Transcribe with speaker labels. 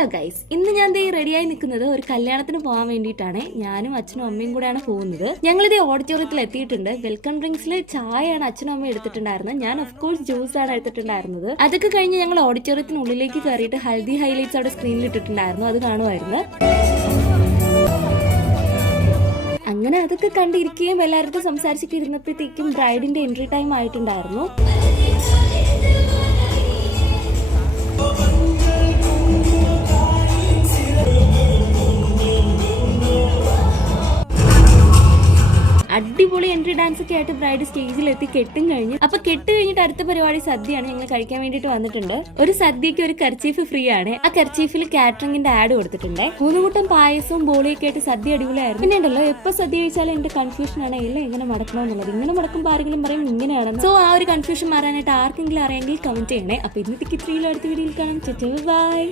Speaker 1: Hello guys ഇന്ന് ഞാൻ ദേ റെഡിയായി നിൽക്കുന്നത് ഒരു കല്യാണത്തിന് പോകാൻ വേണ്ടിയിട്ടാണ്. ഞാനും അച്ഛനും അമ്മയും കൂടെയാണ് പോകുന്നത്. ഞങ്ങളിത് ഓഡിറ്റോറിയത്തിൽ എത്തിയിട്ടുണ്ട്. വെൽക്കം ഡ്രിങ്ക്സിൽ ചായയാണ് അച്ഛനും അമ്മയും എടുത്തിട്ടുണ്ടായിരുന്നത്. ഞാൻ ഓഫ് കോഴ്സ് ജ്യൂസ് ആണ് എടുത്തിട്ടുണ്ടായിരുന്നത്. അതൊക്കെ കഴിഞ്ഞ് ഞങ്ങൾ ഓഡിറ്റോറിയത്തിനുള്ളിലേക്ക് കയറിയിട്ട് ഹൽദി ഹൈലൈറ്റ്സ് അവിടെ സ്ക്രീനിൽ ഇട്ടിട്ടുണ്ടായിരുന്നു. അത് കാണുമായിരുന്നു. അങ്ങനെ അതൊക്കെ കണ്ടിരിക്കുകയും എല്ലാവരുടെ സംസാരിച്ചൊക്കെ ഇരുന്നപ്പോഴത്തേക്കും ബ്രൈഡിന്റെ എൻട്രി ടൈം ആയിട്ടുണ്ടായിരുന്നു. അടിപൊളി എൻട്രി ഡാൻസ് ഒക്കെ ആയിട്ട് ബ്രൈഡ് സ്റ്റേജിൽ എത്തി കെട്ടും കഴിഞ്ഞു. അപ്പൊ കെട്ട് കഴിഞ്ഞിട്ട് അടുത്ത പരിപാടി സദ്യയാണ് ഞങ്ങൾ കഴിക്കാൻ വേണ്ടിയിട്ട് വന്നിട്ടുണ്ട്. ഒരു സദ്യക്ക് ഒരു കർച്ചീഫ് ഫ്രീ ആണ്. ആ കർച്ചീഫിൽ കാറ്ററിംഗിന്റെ ആഡ് കൊടുത്തിട്ടുണ്ട്. മൂന്നുകൂട്ടം പായസവും ബോളിയൊക്കെ ആയിട്ട് സദ്യ അടിപൊളിയായിരുന്നു. പിന്നെ ഉണ്ടല്ലോ എപ്പോ സദ്യ കഴിച്ചാലും എന്റെ കൺഫ്യൂഷൻ ആണ്. എല്ലാം ഇങ്ങനെ മടക്കണമെന്നുള്ളത് ഇങ്ങനെ മടക്കുമ്പോൾ ആരെങ്കിലും പറയും ഇങ്ങനെയാണ് സോ ആ ഒരു കൺഫ്യൂഷൻ മാറാനായിട്ട് ആർക്കെങ്കിലും അറിയാമെങ്കിൽ കമന്റ് ചെയ്യണേ. അപ്പൊ ഇന്നത്തെ കിത്രിയിലും അടുത്ത വീഡിയോയിൽ കാണാം. ബൈ